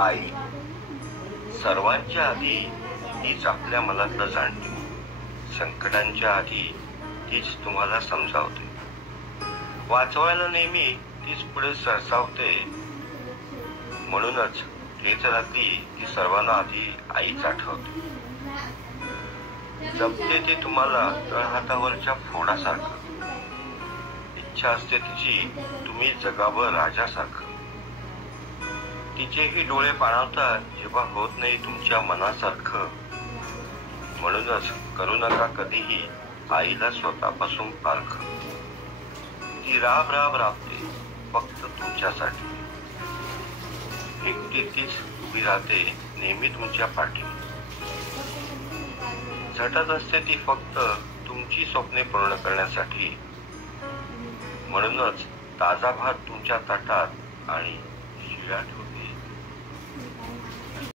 आई सर्वांच्या आधी तीच आपल्या मनातलं जाणते. संकटांच्या आधी तीच तुम्हाला समजावते. वाचवायला नेहमी तीच पुढे सरसावते. म्हणूनच ठेच रात्री ती सर्वांना आधी आईच आठवते. जपते ते तुम्हाला तळहातावरच्या फोडासारखं. इच्छा असते तिची तुम्ही जगावं राजासारखं. तिचेही डोळे पाणावतात जेव्हा होत नाही तुमच्या मनासारखं. म्हणूनच करू नका कधीही आईला स्वतःपासून पारख. ती राब राब राबते फक्त तुमच्यासाठी. एकटी तीच उभी राहते नेहमी तुमच्या पाठी. झटत असते ती फक्त तुमची स्वप्ने पूर्ण करण्यासाठी. म्हणूनच ताजा भात तुमच्या ताटात आणि शिळा ठेवते